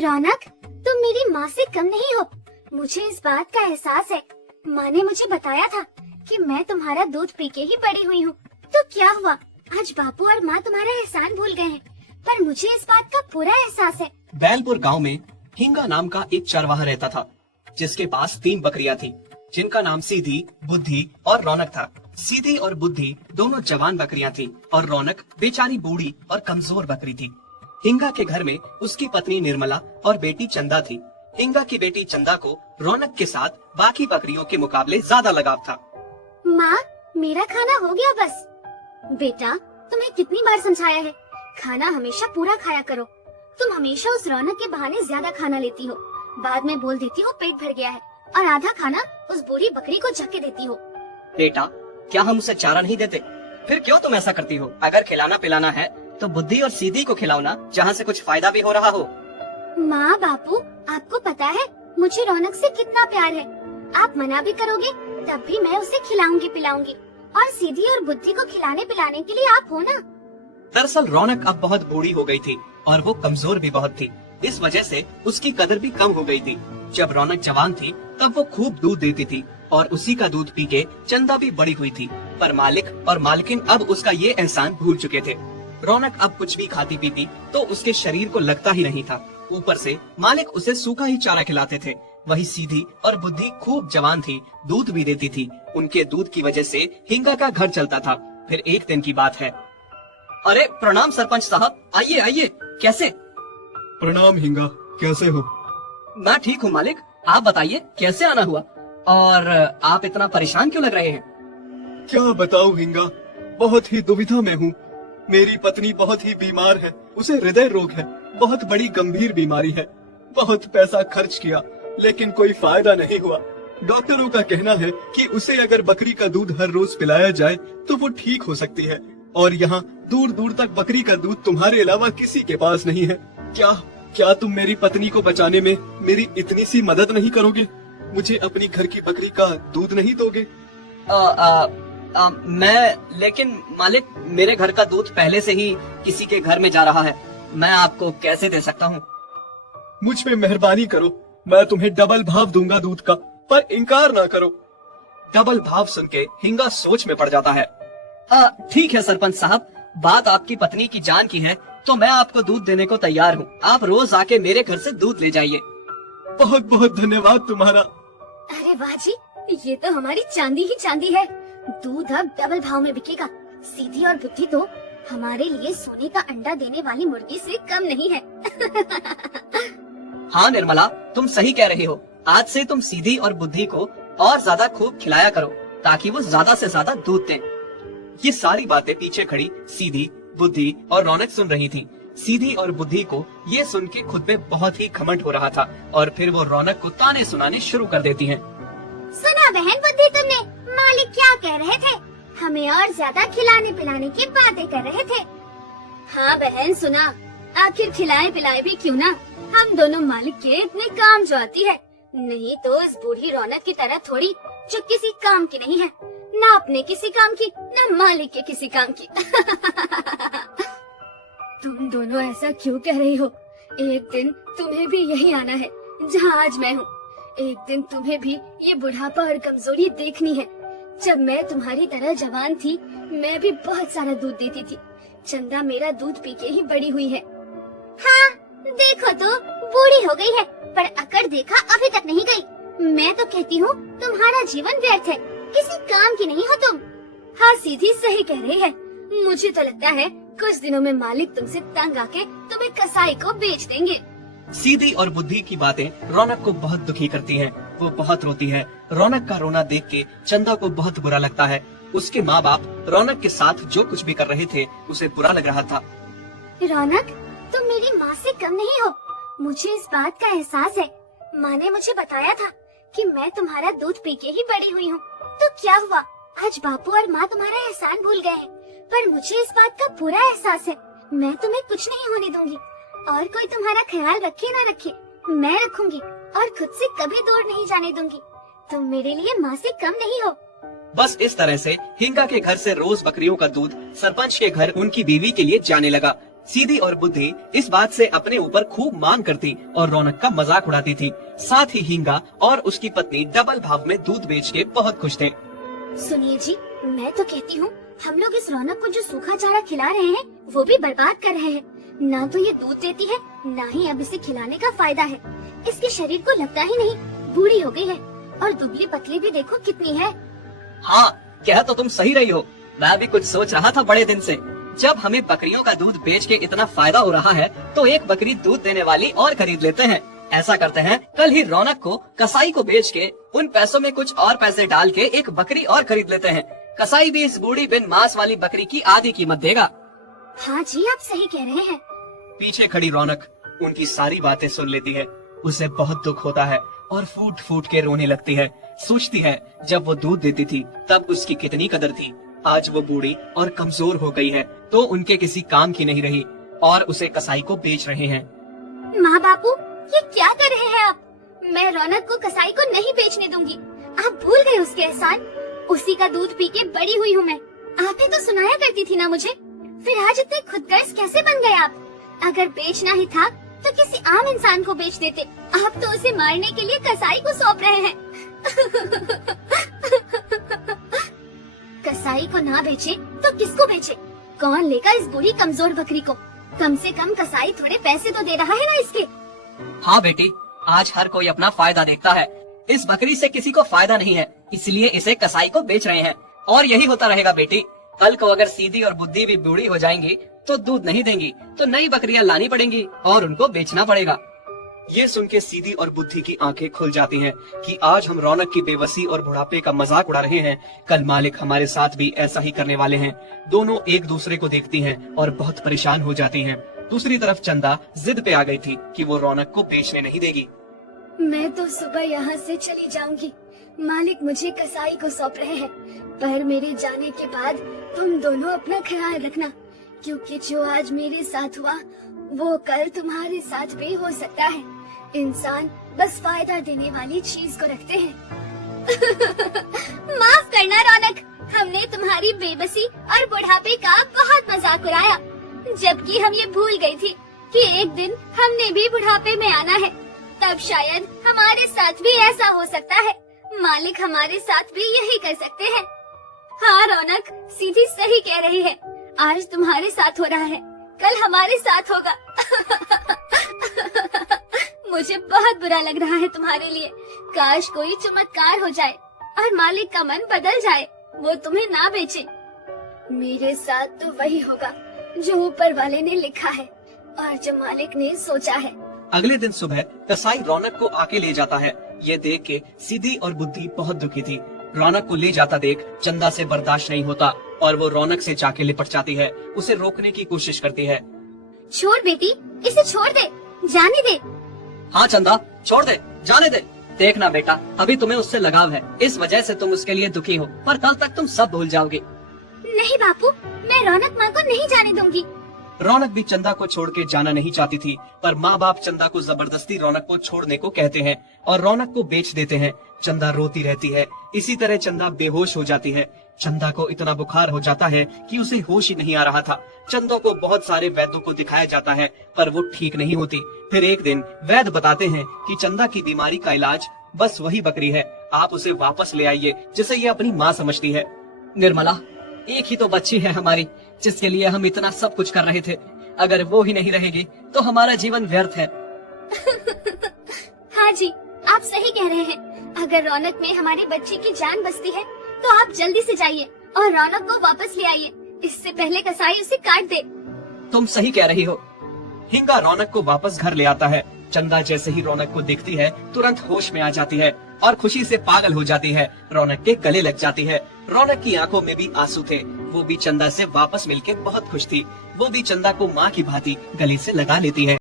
रौनक, तुम मेरी माँ से कम नहीं हो। मुझे इस बात का एहसास है। माँ ने मुझे बताया था कि मैं तुम्हारा दूध पी के ही बड़ी हुई हूँ। तो क्या हुआ, आज बापू और माँ तुम्हारा एहसान भूल गए हैं, पर मुझे इस बात का पूरा एहसास है। बैलपुर गांव में हिंगा नाम का एक चरवाहा रहता था, जिसके पास 3 बकरियां थी, जिनका नाम सीधी, बुद्धि और रौनक था। सीधी और बुद्धि दोनों जवान बकरियां थीं और रौनक बेचारी बूढ़ी और कमजोर बकरी थी। हिंगा के घर में उसकी पत्नी निर्मला और बेटी चंदा थी। हिंगा की बेटी चंदा को रौनक के साथ बाकी बकरियों के मुकाबले ज्यादा लगाव था। माँ, मेरा खाना हो गया बस। बेटा, तुम्हें कितनी बार समझाया है, खाना हमेशा पूरा खाया करो। तुम हमेशा उस रौनक के बहाने ज्यादा खाना लेती हो। बाद में बोल देती हो पेट भर गया है और आधा खाना उस बूढ़ी बकरी को झक्के देती हो। बेटा, क्या हम उसे चारा नहीं देते? फिर क्यों तुम ऐसा करती हो? अगर खिलाना पिलाना है तो बुद्धि और सीधी को खिलाओ ना, जहाँ से कुछ फायदा भी हो रहा हो। माँ बापू, आपको पता है मुझे रौनक से कितना प्यार है। आप मना भी करोगे तब भी मैं उसे खिलाऊंगी पिलाऊंगी, और सीधी और बुद्धि को खिलाने पिलाने के लिए आप हो ना। दरअसल रौनक अब बहुत बूढ़ी हो गई थी और वो कमजोर भी बहुत थी। इस वजह से उसकी कदर भी कम हो गई थी। जब रौनक जवान थी तब वो खूब दूध देती थी और उसी का दूध पी के चंदा भी बड़ी हुई थी। पर मालिक और मालकिन अब उसका ये एहसान भूल चुके थे। रौनक अब कुछ भी खाती पीती तो उसके शरीर को लगता ही नहीं था। ऊपर से मालिक उसे सूखा ही चारा खिलाते थे। वही सीधी और बुद्धि खूब जवान थी, दूध भी देती थी। उनके दूध की वजह से हिंगा का घर चलता था। फिर एक दिन की बात है। अरे प्रणाम सरपंच साहब, आइए आइए। कैसे? प्रणाम हिंगा, कैसे हो? मैं ठीक हूँ मालिक, आप बताइए कैसे आना हुआ, और आप इतना परेशान क्यों लग रहे हैं? क्या बताऊं हिंगा, बहुत ही दुविधा में हूँ। मेरी पत्नी बहुत ही बीमार है, उसे हृदय रोग है, बहुत बड़ी गंभीर बीमारी है। बहुत पैसा खर्च किया लेकिन कोई फायदा नहीं हुआ। डॉक्टरों का कहना है कि उसे अगर बकरी का दूध हर रोज पिलाया जाए तो वो ठीक हो सकती है, और यहाँ दूर दूर तक बकरी का दूध तुम्हारे अलावा किसी के पास नहीं है। क्या तुम मेरी पत्नी को बचाने में मेरी इतनी सी मदद नहीं करोगे? मुझे अपनी घर की बकरी का दूध नहीं दोगे? लेकिन मालिक, मेरे घर का दूध पहले से ही किसी के घर में जा रहा है, मैं आपको कैसे दे सकता हूँ? मुझ पे मेहरबानी करो, मैं तुम्हें डबल भाव दूंगा दूध का, पर इनकार ना करो। डबल भाव सुन के हिंगा सोच में पड़ जाता है। ठीक है सरपंच साहब, बात आपकी पत्नी की जान की है तो मैं आपको दूध देने को तैयार हूँ। आप रोज आके मेरे घर से दूध ले जाइए। बहुत बहुत धन्यवाद तुम्हारा। अरे वाह जी, ये तो हमारी चांदी ही चांदी है। दूध अब डबल भाव में बिकेगा। सीधी और बुद्धि तो हमारे लिए सोने का अंडा देने वाली मुर्गी से कम नहीं है। हाँ निर्मला, तुम सही कह रही हो। आज से तुम सीधी और बुद्धि को और ज्यादा खूब खिलाया करो ताकि वो ज्यादा से ज्यादा दूध दें। ये सारी बातें पीछे खड़ी सीधी, बुद्धि और रौनक सुन रही थी। सीधी और बुद्धि को ये सुन के खुद पे बहुत ही घमंड हो रहा था और फिर वो रौनक को ताने सुनाने शुरू कर देती हैं। सुना बहन बुद्धि, तुमने मालिक क्या कह रहे थे? हमें और ज्यादा खिलाने पिलाने की बातें कर रहे थे। हाँ बहन सुना, आखिर खिलाए पिलाए भी क्यों ना, हम दोनों मालिक के इतने काम जो आती है। नहीं तो इस बूढ़ी रौनक की तरह थोड़ी, जो किसी काम की नहीं है, ना अपने किसी काम की, ना मालिक के किसी काम की। तुम दोनों ऐसा क्यों कह रही हो? एक दिन तुम्हें भी यही आना है जहाँ आज मैं हूँ। एक दिन तुम्हें भी ये बुढ़ापा और कमजोरी देखनी है। जब मैं तुम्हारी तरह जवान थी, मैं भी बहुत सारा दूध देती थी। चंदा मेरा दूध पी के ही बड़ी हुई है। हाँ देखो तो, बूढ़ी हो गई है पर अकड़ देखा अभी तक नहीं गई। मैं तो कहती हूँ तुम्हारा जीवन व्यर्थ है, किसी काम की नहीं हो तुम। हाँ सीधी सही कह रही है। मुझे तो लगता है कुछ दिनों में मालिक तुमसे तंग आके तुम्हें कसाई को बेच देंगे। सीधी और बुद्धि की बातें रौनक को बहुत दुखी करती हैं। वो बहुत रोती है। रौनक का रोना देख के चंदा को बहुत बुरा लगता है। उसके माँ बाप रौनक के साथ जो कुछ भी कर रहे थे उसे बुरा लग रहा था। रौनक, तुम मेरी माँ से कम नहीं हो। मुझे इस बात का एहसास है। माँ ने मुझे बताया था कि मैं तुम्हारा दूध पी के ही बड़ी हुई हूँ। तो क्या हुआ, आज बापू और माँ तुम्हारा एहसान भूल गए हैं, पर मुझे इस बात का पूरा एहसास है। मैं तुम्हें कुछ नहीं होने दूंगी, और कोई तुम्हारा ख्याल रखे ना रखे, मैं रखूंगी और खुद से कभी दूर नहीं जाने दूंगी। तुम मेरे लिए माँ से कम नहीं हो। बस इस तरह से हिंगा के घर से रोज बकरियों का दूध सरपंच के घर उनकी बीवी के लिए जाने लगा। सीधी और बुद्धि इस बात से अपने ऊपर खूब मान करती और रौनक का मजाक उड़ाती थी। साथ ही हींगा और उसकी पत्नी डबल भाव में दूध बेच के बहुत खुश थे। सुनिए जी, मैं तो कहती हूँ हम लोग इस रौनक को जो सूखा चारा खिला रहे हैं वो भी बर्बाद कर रहे हैं। ना तो ये दूध देती है, ना ही अब इसे खिलाने का फायदा है। इसके शरीर को लगता ही नहीं, बूढ़ी हो गई है और दुबली पतली भी देखो कितनी है। हाँ, कह तो तुम सही रही हो। मैं भी कुछ सोच रहा था बड़े दिन से। जब हमें बकरियों का दूध बेच के इतना फायदा हो रहा है तो एक बकरी दूध देने वाली और खरीद लेते हैं। ऐसा करते हैं, कल ही रौनक को कसाई को बेच के उन पैसों में कुछ और पैसे डाल के एक बकरी और खरीद लेते हैं। कसाई भी इस बूढ़ी बिन मांस वाली बकरी की आधी कीमत देगा। हाँ जी, आप सही कह रहे हैं। पीछे खड़ी रौनक उनकी सारी बातें सुन लेती है। उसे बहुत दुख होता है और फूट फूट के रोने लगती है। सोचती है जब वो दूध देती थी तब उसकी कितनी कदर थी। आज वो बूढ़ी और कमजोर हो गई है तो उनके किसी काम की नहीं रही और उसे कसाई को बेच रहे हैं। माँ बापू, ये क्या कर रहे हैं आप? मैं रौनक को कसाई को नहीं बेचने दूंगी। आप भूल गए उसके एहसान। उसी का दूध पी के बड़ी हुई हूँ मैं। आप ही तो सुनाया करती थी ना मुझे। फिर आज इतने खुदगर्ज कैसे बन गए आप? अगर बेचना ही था तो किसी आम इंसान को बेच देते। आप तो उसे मारने के लिए कसाई को सौंप रहे हैं। कसाई को ना बेचे तो किसको बेचे? कौन लेगा इस बुरी कमजोर बकरी को? कम से कम कसाई थोड़े पैसे तो दे रहा है ना इसके। हाँ बेटी, आज हर कोई अपना फायदा देखता है। इस बकरी से किसी को फायदा नहीं है, इसलिए इसे कसाई को बेच रहे हैं और यही होता रहेगा बेटी। कल को अगर सीधी और बुद्धि भी बूढ़ी हो जाएंगी तो दूध नहीं देंगी तो नई बकरियां लानी पड़ेंगी और उनको बेचना पड़ेगा। ये सुन के सीधी और बुद्धि की आंखें खुल जाती हैं कि आज हम रौनक की बेबसी और बुढ़ापे का मजाक उड़ा रहे हैं, कल मालिक हमारे साथ भी ऐसा ही करने वाले हैं। दोनों एक दूसरे को देखती हैं और बहुत परेशान हो जाती हैं। दूसरी तरफ चंदा जिद पे आ गई थी कि वो रौनक को बेचने नहीं देगी। मैं तो सुबह यहाँ से चली जाऊंगी। मालिक मुझे कसाई को सौंप रहे हैं, पर मेरे जाने के बाद तुम दोनों अपना ख्याल रखना, क्योंकि जो आज मेरे साथ हुआ वो कल तुम्हारे साथ भी हो सकता है। इंसान बस फायदा देने वाली चीज को रखते हैं। माफ करना रौनक, हमने तुम्हारी बेबसी और बुढ़ापे का बहुत मजाक उड़ाया, जबकि हम ये भूल गई थी कि एक दिन हमने भी बुढ़ापे में आना है। तब शायद हमारे साथ भी ऐसा हो सकता है। मालिक हमारे साथ भी यही कर सकते हैं। हाँ रौनक, सीधी सही कह रही है। आज तुम्हारे साथ हो रहा है, कल हमारे साथ होगा। मुझे बहुत बुरा लग रहा है तुम्हारे लिए। काश कोई चमत्कार हो जाए और मालिक का मन बदल जाए, वो तुम्हें ना बेचे। मेरे साथ तो वही होगा जो ऊपर वाले ने लिखा है और जो मालिक ने सोचा है। अगले दिन सुबह कसाई रौनक को आके ले जाता है। ये देख के सीधी और बुद्धि बहुत दुखी थी। रौनक को ले जाता देख चंदा से बर्दाश्त नहीं होता और वो रौनक से जाके लिपट जाती है, उसे रोकने की कोशिश करती है। छोड़ बेटी, इसे छोड़ दे, जाने दे। हाँ चंदा, छोड़ दे, जाने दे। देखना बेटा, अभी तुम्हें उससे लगाव है, इस वजह से तुम उसके लिए दुखी हो, पर कल तक तुम सब भूल जाओगे। नहीं बापू, मैं रौनक माँ को नहीं जाने दूंगी। रौनक भी चंदा को छोड़ के जाना नहीं चाहती थी, पर माँ बाप चंदा को जबरदस्ती रौनक को छोड़ने को कहते हैं और रौनक को बेच देते हैं। चंदा रोती रहती है। इसी तरह चंदा बेहोश हो जाती है। चंदा को इतना बुखार हो जाता है कि उसे होश ही नहीं आ रहा था। चंदा को बहुत सारे वैद्यों को दिखाया जाता है पर वो ठीक नहीं होती। फिर एक दिन वैद्य बताते हैं कि चंदा की बीमारी का इलाज बस वही बकरी है, आप उसे वापस ले आइए जिसे ये अपनी माँ समझती है। निर्मला, एक ही तो बच्ची है हमारी, जिसके लिए हम इतना सब कुछ कर रहे थे। अगर वो ही नहीं रहेगी तो हमारा जीवन व्यर्थ है। हाँ जी, आप सही कह रहे हैं। अगर रौनक में हमारे बच्चे की जान बसती है तो आप जल्दी से जाइए और रौनक को वापस ले आइए, इससे पहले कसाई उसे काट दे। तुम सही कह रही हो। हिंगा रौनक को वापस घर ले आता है। चंदा जैसे ही रौनक को देखती है तुरंत होश में आ जाती है और खुशी से पागल हो जाती है। रौनक के गले लग जाती है। रौनक की आंखों में भी आंसू थे। वो भी चंदा से वापस मिलके बहुत खुश थी। वो भी चंदा को माँ की भांति गले से लगा लेती है।